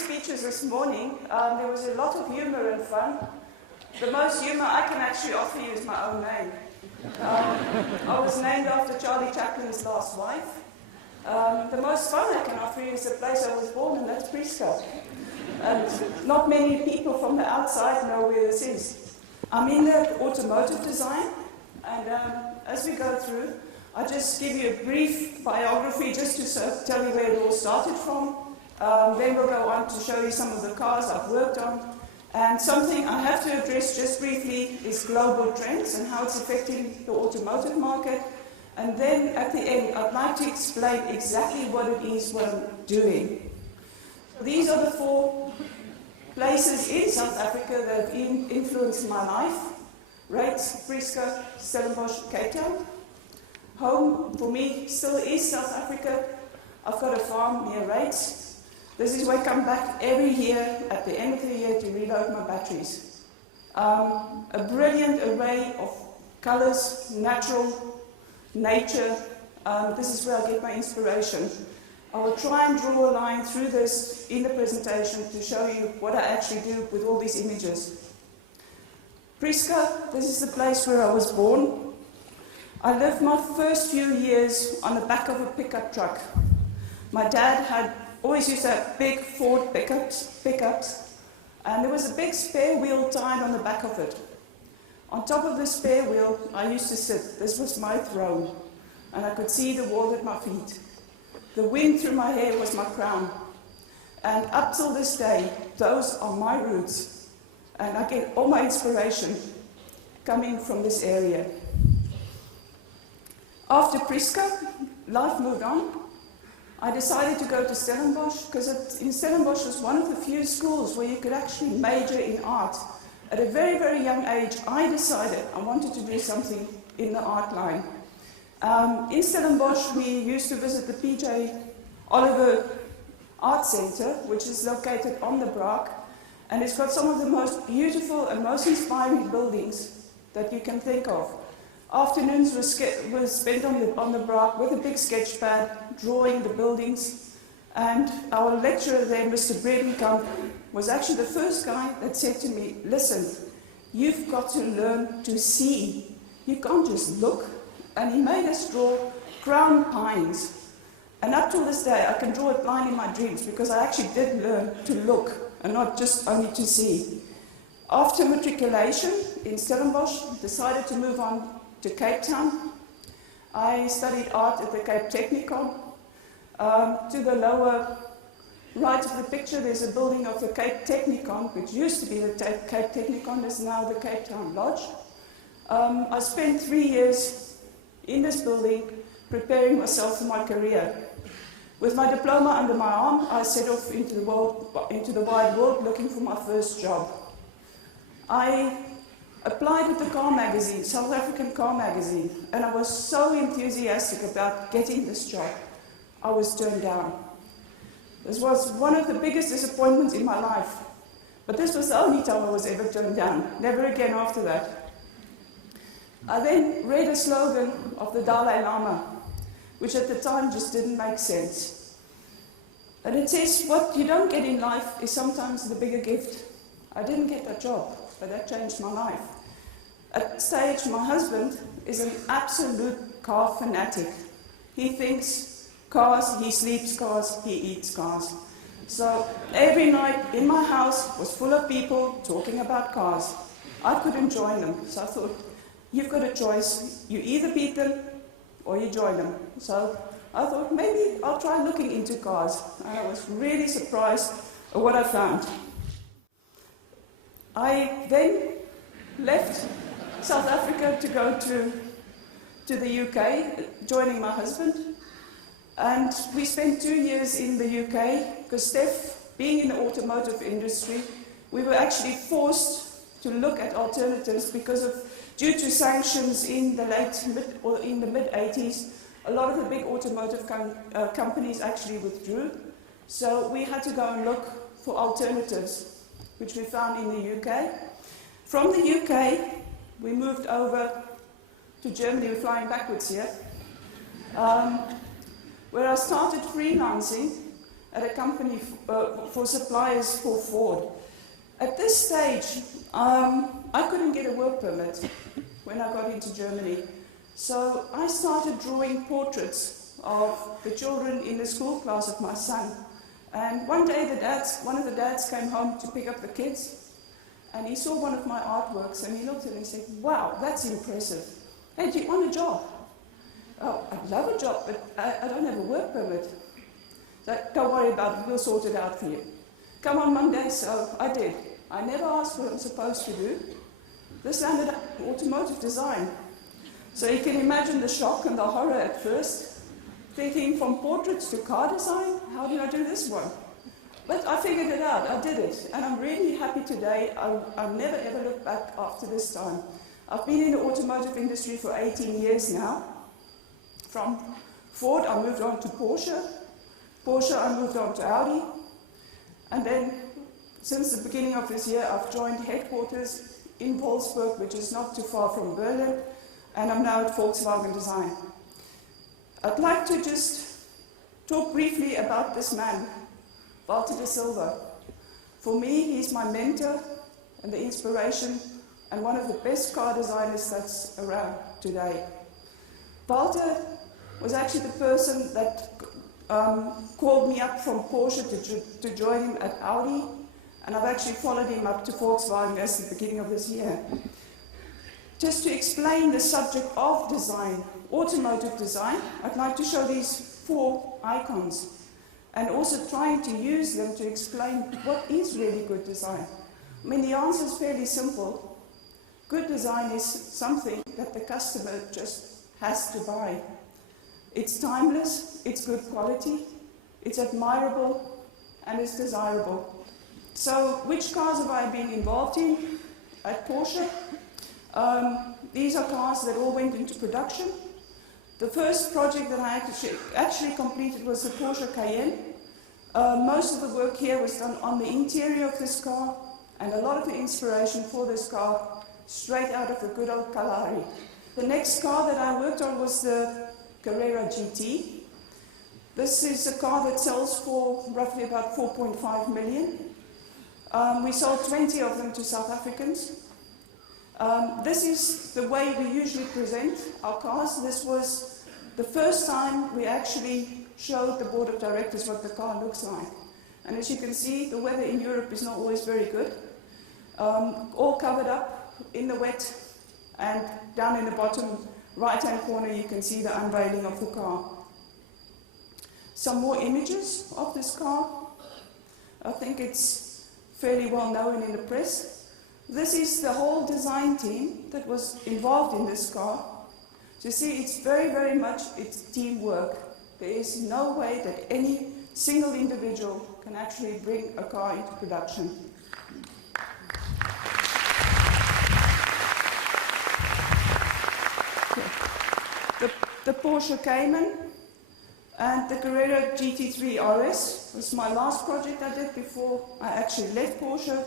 speeches this morning, there was a lot of humor and fun. The most humor I can actually offer you is my own name. I was named after Charlie Chaplin's last wife. The most fun I can offer you is the place I was born, and that's Prescott. And not many people from the outside know where this is. I'm in the automotive design, and as we go through, I'll just give you a brief biography just to tell you where it all started from. Then we'll go on to show you some of the cars I've worked on. And something I have to address just briefly is global trends and how it's affecting the automotive market. And then at the end, I'd like to explain exactly what it is what I'm doing. So these are the 4 places in South Africa that have influenced my life. Rates, Frisco, Stellenbosch, Cape Town. Home for me still is South Africa. I've got a farm near Rates. This is where I come back every year at the end of the year to reload my batteries. A brilliant array of colors, nature. This is where I get my inspiration. I will try and draw a line through this in the presentation to show you what I actually do with all these images. Prescott, this is the place where I was born. I lived my first few years on the back of a pickup truck. My dad always used to have big Ford pickups, and there was a big spare wheel tied on the back of it. On top of the spare wheel, I used to sit. This was my throne, and I could see the wall at my feet. The wind through my hair was my crown. And up till this day, those are my roots, and I get all my inspiration coming from this area. After Prescott, life moved on. I decided to go to Stellenbosch because in Stellenbosch was one of the few schools where you could actually major in art. At a very, very young age, I decided I wanted to do something in the art line. In Stellenbosch, we used to visit the P.J. Oliver Art Centre, which is located on the Braak, and it's got some of the most beautiful and most inspiring buildings that you can think of. Afternoons were spent on the Braak with a big sketch pad, drawing the buildings, and our lecturer there, Mr. Bredenkamp, was actually the first guy that said to me, listen, you've got to learn to see. You can't just look. And he made us draw crown pines. And up till this day, I can draw it blind in my dreams because I actually did learn to look and not just only to see. After matriculation in Stellenbosch, decided to move on to Cape Town. I studied art at the Cape Technikon. To the lower right of the picture, there's a building of the Cape Technikon, which used to be the Cape Technikon, is now the Cape Town Lodge. I spent 3 years in this building preparing myself for my career. With my diploma under my arm, I set off into the wide world looking for my first job. I applied with the car magazine, South African car magazine, and I was so enthusiastic about getting this job. I was turned down. This was one of the biggest disappointments in my life, but this was the only time I was ever turned down, never again after that. I then read a slogan of the Dalai Lama, which at the time just didn't make sense. And it says, what you don't get in life is sometimes the bigger gift. I didn't get that job, but that changed my life. At that stage, my husband is an absolute car fanatic. He thinks cars, he sleeps cars, he eats cars. So every night in my house was full of people talking about cars. I couldn't join them, so I thought, you've got a choice. You either beat them or you join them. So I thought, maybe I'll try looking into cars. And I was really surprised at what I found. I then left South Africa to go to the UK, joining my husband. And we spent 2 years in the UK, because Steph, being in the automotive industry, we were actually forced to look at alternatives due to sanctions in the mid-80s. A lot of the big automotive companies actually withdrew. So we had to go and look for alternatives, which we found in the UK. From the UK, we moved over to Germany. We're flying backwards here, where I started freelancing at a company for suppliers for Ford. At this stage, I couldn't get a work permit when I got into Germany. So I started drawing portraits of the children in the school class of my son. And one day one of the dads came home to pick up the kids, and he saw one of my artworks, and he looked at it and he said, "Wow, that's impressive. Hey, do you want a job?" "Oh, I'd love a job, but I don't have a work permit." So, "Don't worry about it, we'll sort it out for you." Come on Monday, so I did. I never asked what I'm supposed to do. This landed up in automotive design. So you can imagine the shock and the horror at first, thinking from portraits to car design, how do I do this one? But I figured it out, I did it, and I'm really happy today. I'll never ever look back after this time. I've been in the automotive industry for 18 years now. From Ford, I moved on to Porsche. Porsche, I moved on to Audi. And then, since the beginning of this year, I've joined headquarters in Wolfsburg, which is not too far from Berlin, and I'm now at Volkswagen Design. I'd like to just talk briefly about this man, Walter de Silva. For me, he's my mentor and the inspiration and one of the best car designers that's around today. Walter was actually the person that called me up from Porsche to join him at Audi, and I've actually followed him up to Volkswagen at the beginning of this year. Just to explain the subject of design, automotive design, I'd like to show these 4 icons and also trying to use them to explain what is really good design. I mean, the answer is fairly simple. Good design is something that the customer just has to buy. It's timeless, it's good quality, it's admirable, and it's desirable. So, which cars have I been involved in at Porsche? These are cars that all went into production. The first project that I actually completed was the Porsche Cayenne. Most of the work here was done on the interior of this car, and a lot of the inspiration for this car straight out of the good old Kalahari. The next car that I worked on was the Carrera Gt. This is a car that sells for roughly about 4.5 million. We sold 20 of them to South Africans. This is the way we usually present our cars. This was the first time we actually showed the board of directors what the car looks like. And as you can see, the weather in Europe is not always very good. All covered up in the wet, and down in the bottom right-hand corner you can see the unveiling of the car. Some more images of this car. I think it's fairly well known in the press. This is the whole design team that was involved in this car. So you see, it's very, very much it's teamwork. There is no way that any single individual can actually bring a car into production. The Porsche Cayman and the Carrera GT3 RS was my last project I did before I actually left Porsche.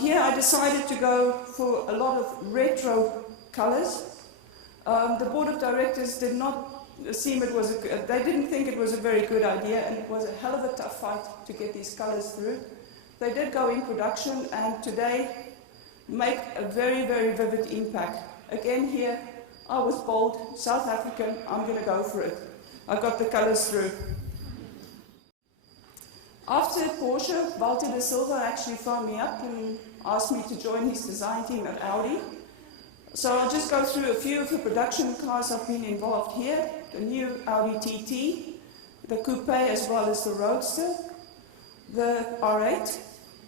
Here I decided to go for a lot of retro colors. The board of directors did not they didn't think it was a very good idea, and it was a hell of a tough fight to get these colors through. They did go in production, and today make a very, very vivid impact. Again here, I was bold, South African, I'm going to go for it. I got the colors through. After Porsche, Walter de Silva actually phoned me up and asked me to join his design team at Audi. So I'll just go through a few of the production cars I've been involved here. The new Audi Tt, the Coupe as well as the Roadster, the R8,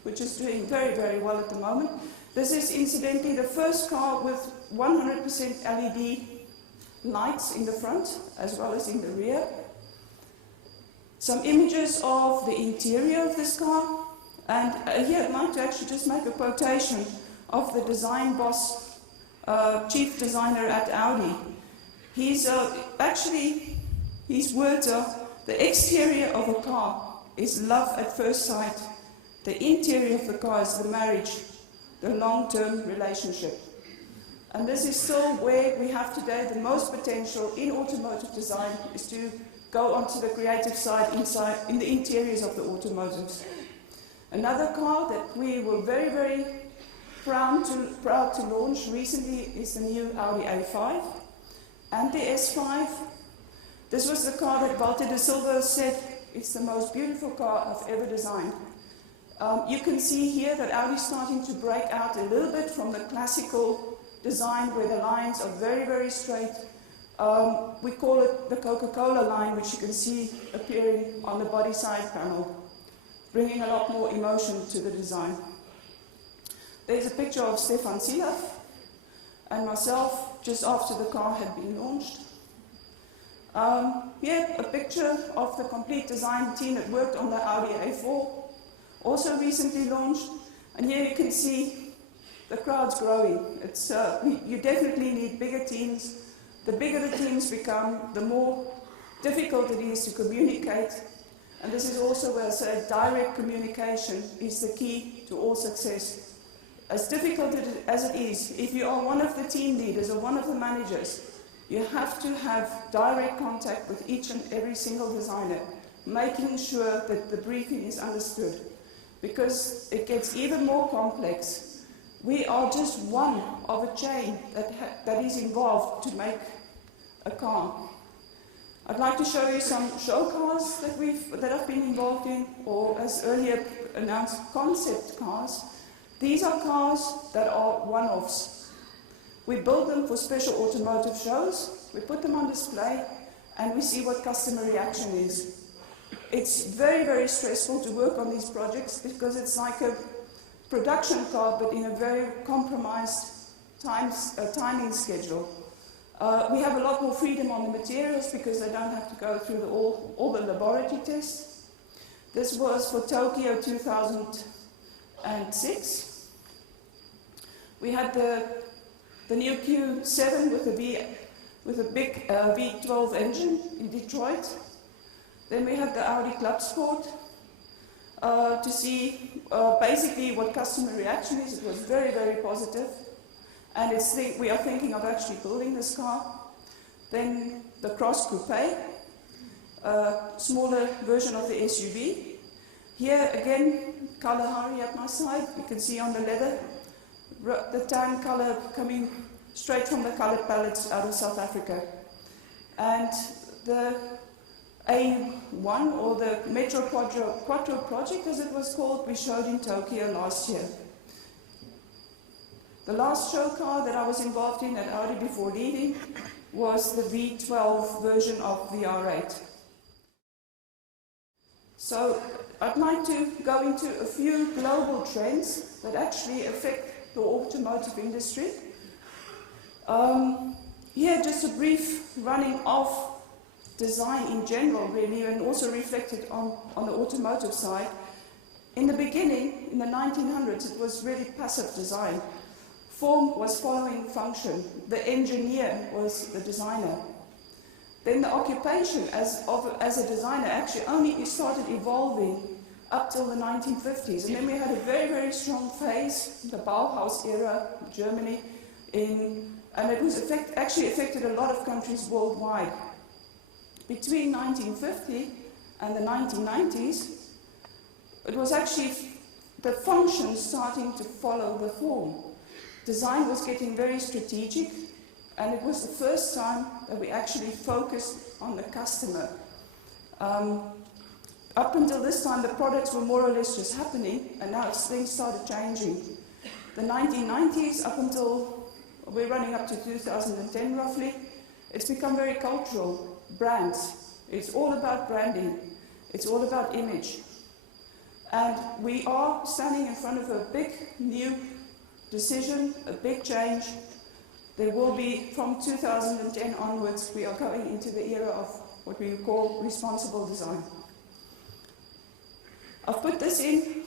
which is doing very, very well at the moment. This is incidentally the first car with 100% LED lights in the front as well as in the rear. Some images of the interior of this car, and here I'd like to actually just make a quotation of the design boss, chief designer at Audi. He's actually, his words are, the exterior of a car is love at first sight. The interior of the car is the marriage, the long-term relationship. And this is still where we have today the most potential in automotive design, is to go onto the creative side inside in the interiors of the automotives. Another car that we were very, very proud to launch recently is the new Audi A5 and the S5. This was the car that Walter de Silva said it's the most beautiful car I've ever designed. You can see here that Audi's starting to break out a little bit from the classical design where the lines are very, very straight. We call it the Coca-Cola line, which you can see appearing on the body side panel, bringing a lot more emotion to the design. There's a picture of Stefan Silaf and myself just after the car had been launched. Here, a picture of the complete design team that worked on the Audi A4, also recently launched. And here you can see the crowd's growing. You definitely need bigger teams. The bigger the teams become, the more difficult it is to communicate. And this is also where I say direct communication is the key to all success. As difficult as it is, if you are one of the team leaders or one of the managers, you have to have direct contact with each and every single designer, making sure that the briefing is understood. Because it gets even more complex. We are just one of a chain that is involved to make a car. I'd like to show you some show cars that I've been involved in, or as earlier announced, concept cars. These are cars that are one-offs. We build them for special automotive shows, we put them on display, and we see what customer reaction is. It's very, very stressful to work on these projects because it's like a production car, but in a very compromised timing schedule. We have a lot more freedom on the materials because they don't have to go through all the laboratory tests. This was for Tokyo 2006. We had the new Q7 with a big V12 engine in Detroit. Then we had the Audi Club Sport to see basically what customer reaction is. It was very, very positive. And we are thinking of actually building this car. Then the Cross Coupe, smaller version of the SUV. Here again, Kalahari at my side. You can see on the leather, the tan color coming straight from the colored palettes out of South Africa. And the A1, or the Metro Quattro project as it was called, we showed in Tokyo last year. The last show car that I was involved in at Audi before leaving was the V12 version of the R8. So I'd like to go into a few global trends that actually affect the automotive industry. Here, just a brief running of design in general, really, and also reflected on the automotive side. In the beginning, in the 1900s, it was really passive design. Form was following function. The engineer was the designer. Then the occupation as a designer actually only started evolving up till the 1950s. And then we had a very, very strong phase, the Bauhaus era, Germany, and it was actually affected a lot of countries worldwide. Between 1950 and the 1990s, it was actually the function starting to follow the form. Design was getting very strategic, and it was the first time that we actually focused on the customer. Up until this time, the products were more or less just happening, and now things started changing. The 1990s, up until we're running up to 2010 roughly, it's become very cultural. Brands. It's all about branding. It's all about image. And we are standing in front of a big new decision, a big change. There will be, from 2010 onwards, we are going into the era of what we call responsible design. I've put this in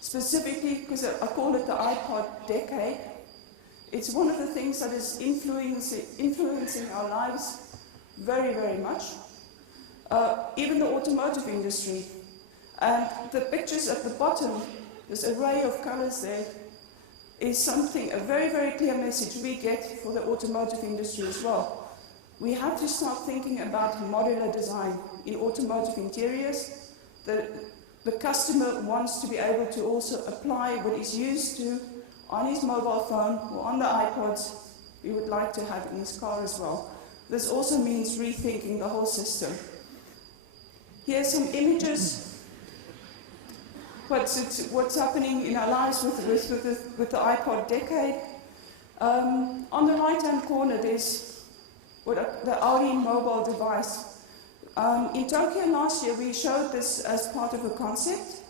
specifically because I call it the iPod decade. It's one of the things that is influencing our lives very, very much. Even the automotive industry. And the pictures at the bottom, this array of colors there, is something, a very, very clear message we get for the automotive industry as well. We have to start thinking about modular design in automotive interiors. The customer wants to be able to also apply what he's used to on his mobile phone or on the iPods. He would like to have in his car as well. This also means rethinking the whole system. Here's some images. What's happening in our lives with the iPod decade. On the right-hand corner, there's the Audi mobile device. In Tokyo last year, we showed this as part of a concept.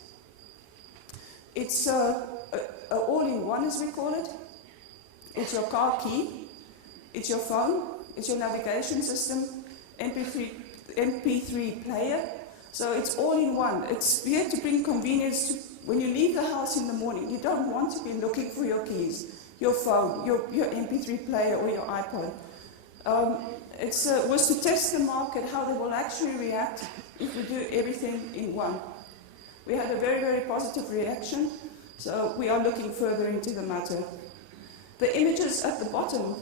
It's all-in-one, as we call it. It's your car key, it's your phone, it's your navigation system, MP3 player. So it's all in one. It's here to bring convenience to when you leave the house in the morning. You don't want to be looking for your keys, your phone, your MP3 player or your iPod. It was to test the market, how they will actually react if we do everything in one. We had a very, very positive reaction, so we are looking further into the matter. The images at the bottom,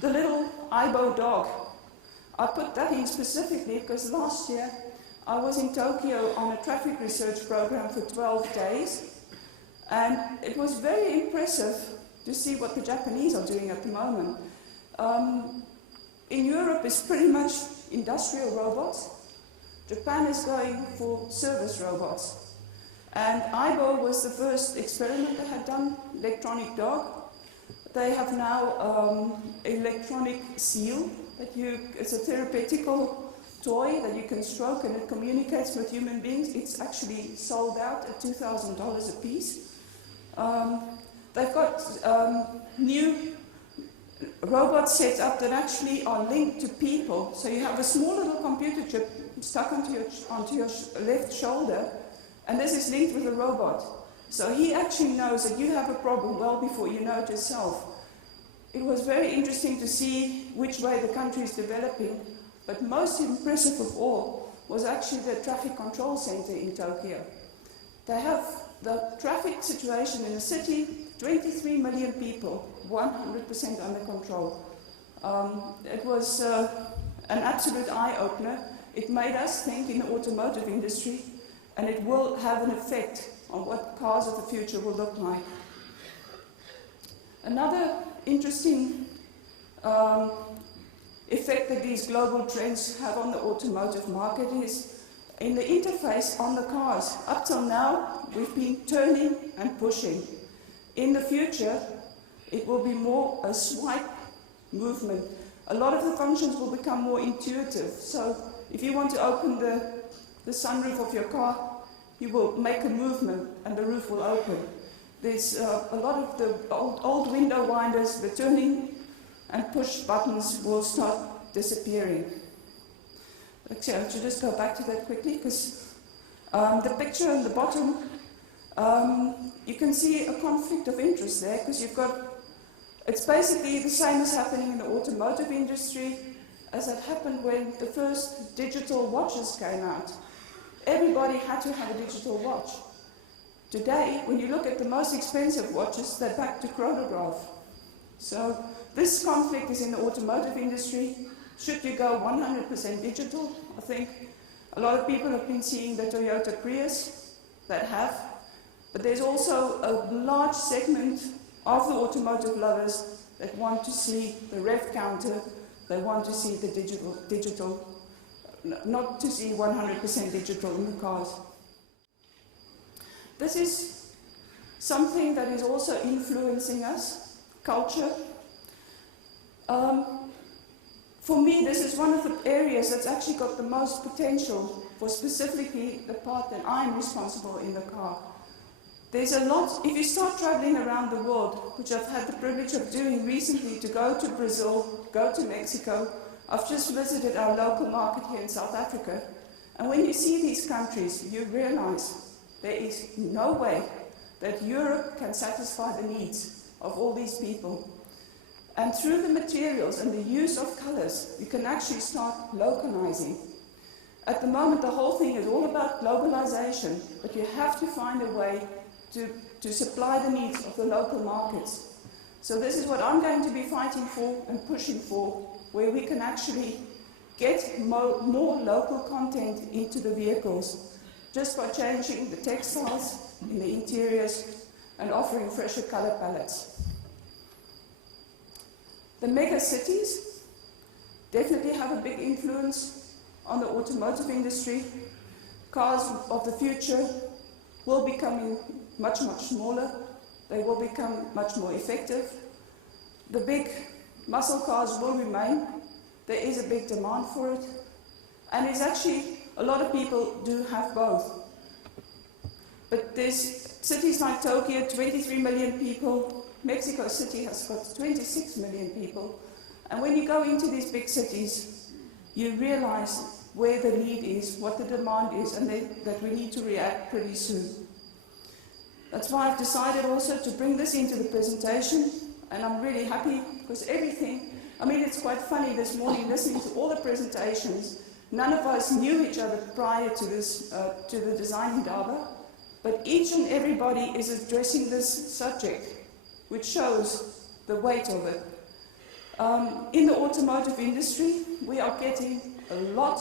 the little Aibo dog. I put that in specifically because last year I was in Tokyo on a traffic research program for 12 days, and it was very impressive to see what the Japanese are doing at the moment. In Europe, it's pretty much industrial robots. Japan is going for service robots. And Aibo was the first experiment they had done, electronic dog. They have now electronic seal it's a therapeutical toy that you can stroke and it communicates with human beings. It's actually sold out at $2,000 a piece. They've got new robots set up that actually are linked to people. So you have a small little computer chip stuck onto your left shoulder, and this is linked with a robot. So he actually knows that you have a problem well before you know it yourself. It was very interesting to see which way the country is developing, but most impressive of all was actually the traffic control center in Tokyo. They have the traffic situation in the city, 23 million people, 100% under control. It was an absolute eye-opener. It made us think in the automotive industry, and it will have an effect on what cars of the future will look like. Another interesting effect that these global trends have on the automotive market is in the interface on the cars. Up till now, we've been turning and pushing. In the future, it will be more a swipe movement. A lot of the functions will become more intuitive. So if you want to open the sunroof of your car, you will make a movement and the roof will open. There's a lot of the old window winders, the turning and push buttons will start disappearing. Actually, I should just go back to that quickly because the picture on the bottom, you can see a conflict of interest there because you've got, it's basically the same as happening in the automotive industry as it happened when the first digital watches came out. Everybody had to have a digital watch. Today, when you look at the most expensive watches, they're back to chronograph. So this conflict is in the automotive industry. Should you go 100% digital? I think a lot of people have been seeing the Toyota Prius that have, but there's also a large segment of the automotive lovers that want to see the rev counter, they want to see the digital, not to see 100% digital in the cars. This is something that is also influencing us, culture. For me, this is one of the areas that's actually got the most potential for specifically the part that I'm responsible in the car. There's a lot, if you start traveling around the world, which I've had the privilege of doing recently, to go to Brazil, go to Mexico. I've just visited our local market here in South Africa. And when you see these countries, you realize there is no way that Europe can satisfy the needs of all these people. And through the materials and the use of colors, you can actually start localizing. At the moment, the whole thing is all about globalization, but you have to find a way to supply the needs of the local markets. So this is what I'm going to be fighting for and pushing for where we can actually get more local content into the vehicles just by changing the textiles in the interiors and offering fresher color palettes. The mega cities definitely have a big influence on the automotive industry. Cars of the future will become much, much smaller. They will become much more effective. The big muscle cars will remain. There is a big demand for it. And it's actually, a lot of people do have both. But there's cities like Tokyo, 23 million people. Mexico City has got 26 million people. And when you go into these big cities, you realize where the need is, what the demand is, and that we need to react pretty soon. That's why I've decided also to bring this into the presentation, and I'm really happy because everything, I mean, it's quite funny this morning listening to all the presentations. None of us knew each other prior to this, to the design Indaba, but each and everybody is addressing this subject, which shows the weight of it. In the automotive industry, we are getting a lot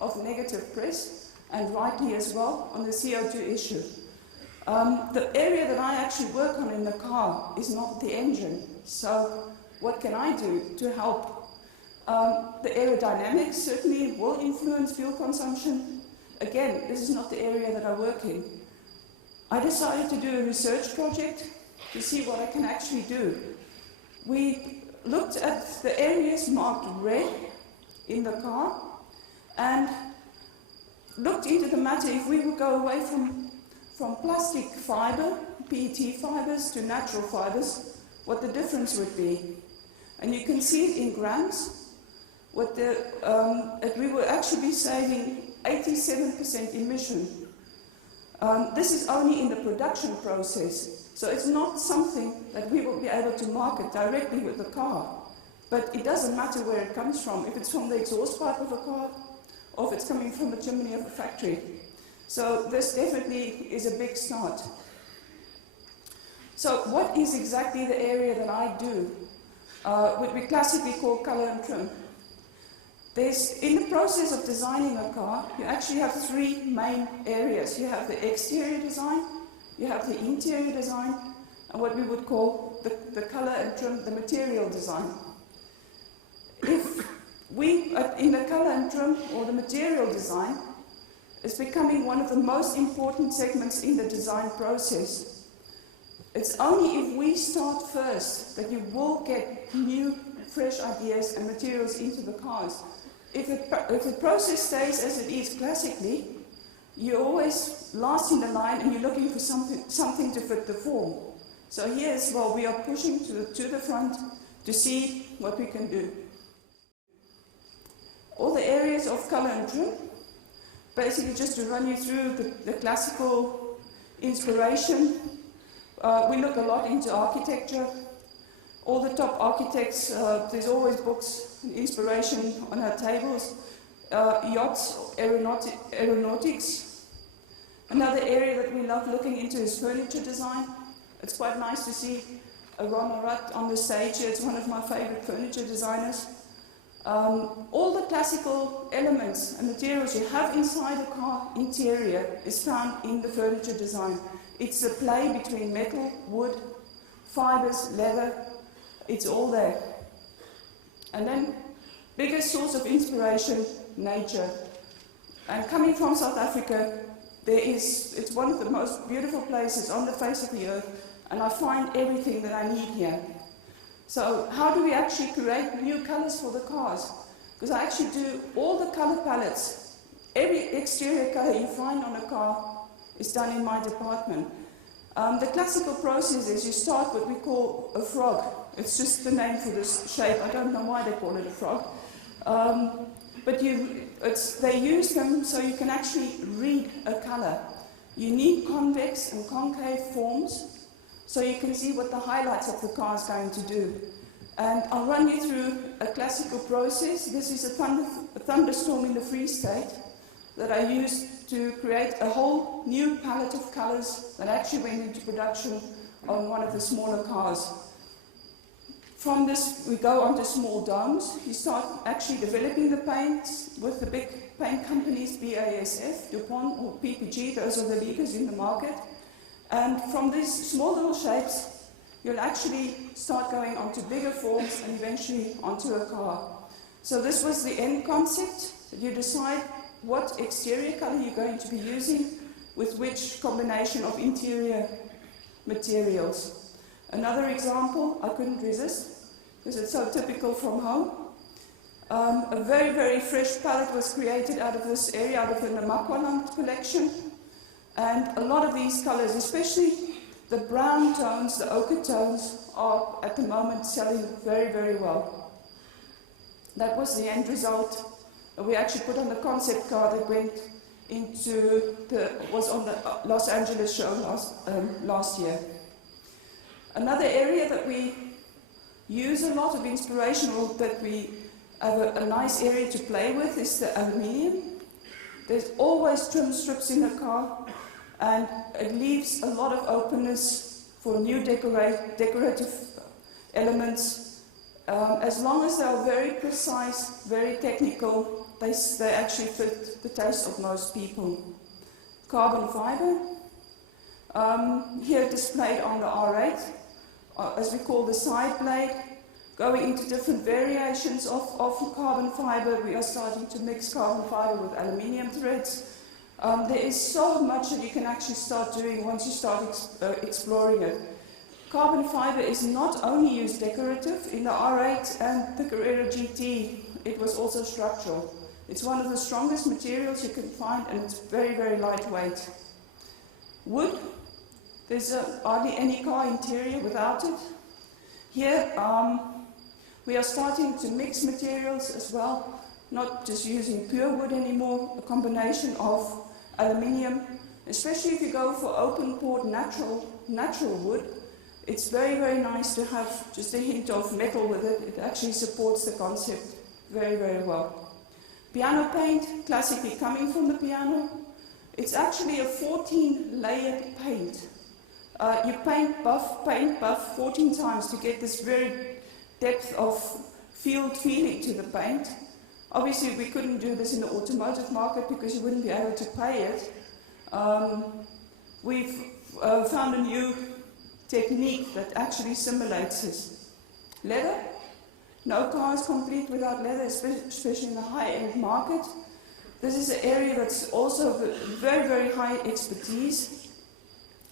of negative press, and rightly as well, on the CO2 issue. The area that I actually work on in the car is not the engine, so what can I do to help? The aerodynamics certainly will influence fuel consumption. Again, this is not the area that I work in. I decided to do a research project to see what I can actually do. We looked at the areas marked red in the car and looked into the matter if we would go away from plastic fiber, PET fibers, to natural fibers, what the difference would be. And you can see it in grams, that we will actually be saving 87% emission. This is only in the production process, so it's not something that we will be able to market directly with the car. But it doesn't matter where it comes from, if it's from the exhaust pipe of a car, or if it's coming from the chimney of a factory. So this definitely is a big start. So what is exactly the area that I do? What we classically call color and trim. In the process of designing a car, you actually have three main areas. You have the exterior design, you have the interior design, and what we would call the color and trim, the material design. If we, in the color and trim, or the material design, is becoming one of the most important segments in the design process. It's only if we start first that you will get new, fresh ideas and materials into the cars. If the process stays as it is classically, you're always last in the line and you're looking for something to fit the form. So here as well, we are pushing to the front to see what we can do. All the areas of color and trim, basically just to run you through the classical inspiration. We look a lot into architecture. All the top architects, there's always books and inspiration on our tables. Yachts, aeronautics. Another area that we love looking into is furniture design. It's quite nice to see Ron Rutt on the stage here. It's one of my favorite furniture designers. All the classical elements and materials you have inside a car interior is found in the furniture design. It's a play between metal, wood, fibers, leather. It's all there. And then, biggest source of inspiration, nature. And coming from South Africa, it's one of the most beautiful places on the face of the earth, and I find everything that I need here. So how do we actually create new colors for the cars? Because I actually do all the color palettes. Every exterior color you find on a car is done in my department. The classical process is you start what we call a frog. It's just the name for this shape. I don't know why they call it a frog. But they use them so you can actually read a color. You need convex and concave forms so you can see what the highlights of the car is going to do. And I'll run you through a classical process. This is a thunderstorm in the Free State that I used to create a whole new palette of colors that actually went into production on one of the smaller cars. From this, we go on to small domes. You start actually developing the paint with the big paint companies, BASF, DuPont, or PPG. Those are the leaders in the market. And from these small little shapes, you'll actually start going onto bigger forms and eventually onto a car. So this was the end concept. You decide what exterior color you're going to be using with which combination of interior materials. Another example, I couldn't resist, because it's so typical from home. A very, very fresh palette was created out of this area, out of the Namakwaland collection. And a lot of these colors, especially the brown tones, the ochre tones, are at the moment selling very, very well. That was the end result. We actually put on the concept car that went into was on the Los Angeles show last year. Another area that we use a lot of inspiration, or that we have a nice area to play with, is the aluminium. There's always trim strips in a car, and it leaves a lot of openness for new decorative elements. As long as they are very precise, very technical, they actually fit the taste of most people. Carbon fiber, here displayed on the R8, as we call the side blade, going into different variations of carbon fiber. We are starting to mix carbon fiber with aluminium threads. There is so much that you can actually start doing once you start exploring it. Carbon fiber is not only used decorative. In the R8 and the Carrera GT, it was also structural. It's one of the strongest materials you can find, and it's very, very lightweight. Wood, there's hardly any car interior without it. Here, we are starting to mix materials as well, not just using pure wood anymore, a combination of aluminium, especially if you go for open poured natural wood. It's very, very nice to have just a hint of metal with it. It actually supports the concept very, very well. Piano paint, classically coming from the piano. It's actually a 14-layered paint. You paint buff 14 times to get this very depth of field feeling to the paint. Obviously, we couldn't do this in the automotive market because you wouldn't be able to pay it. We've found a new technique that actually simulates this. Leather. No car is complete without leather, especially in the high-end market. This is an area that's also very, very high expertise.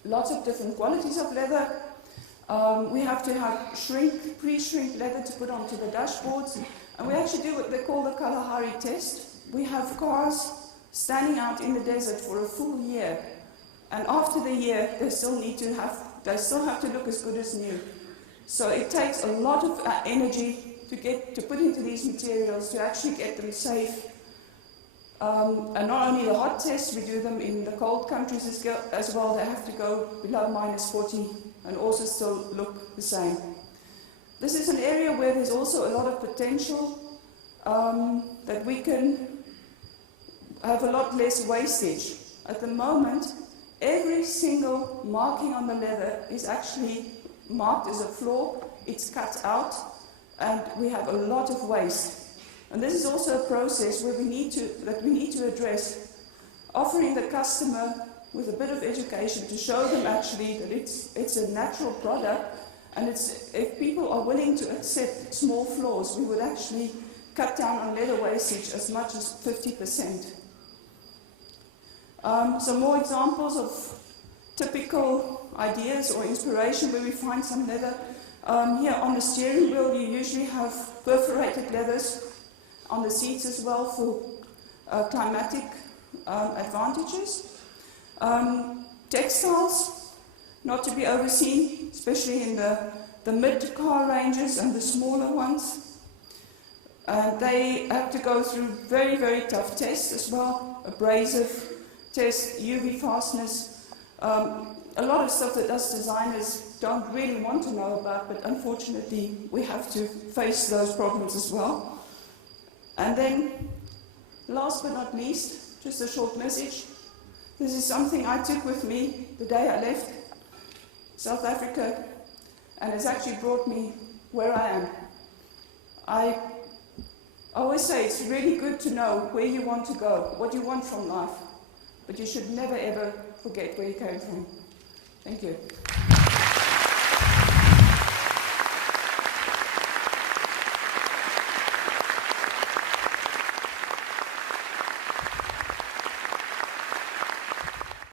Lots of different qualities of leather. We have to have pre-shrink leather to put onto the dashboards. And we actually do what they call the Kalahari test. We have cars standing out in the desert for a full year. And after the year, they still have to look as good as new. So it takes a lot of energy to put into these materials to actually get them safe. And not only the hot tests, we do them in the cold countries as well. They have to go below -40 and also still look the same. This is an area where there's also a lot of potential, that we can have a lot less wastage. At the moment, every single marking on the leather is actually marked as a flaw. It's cut out, and we have a lot of waste. And this is also a process where we need to address, offering the customer with a bit of education to show them actually that it's a natural product, and if people are willing to accept small flaws, we would actually cut down on leather wastage as much as 50%. Some more examples of typical ideas or inspiration where we find some leather. Here on the steering wheel, you usually have perforated leathers. On the seats as well for climatic advantages. Textiles, not to be overseen, especially in the mid-car ranges and the smaller ones. They have to go through very, very tough tests as well. Abrasive tests, UV fastness. A lot of stuff that us designers don't really want to know about, but unfortunately we have to face those problems as well. And then, last but not least, just a short message. This is something I took with me the day I left South Africa, and it's actually brought me where I am. I always say it's really good to know where you want to go, what you want from life, but you should never ever forget where you came from. Thank you.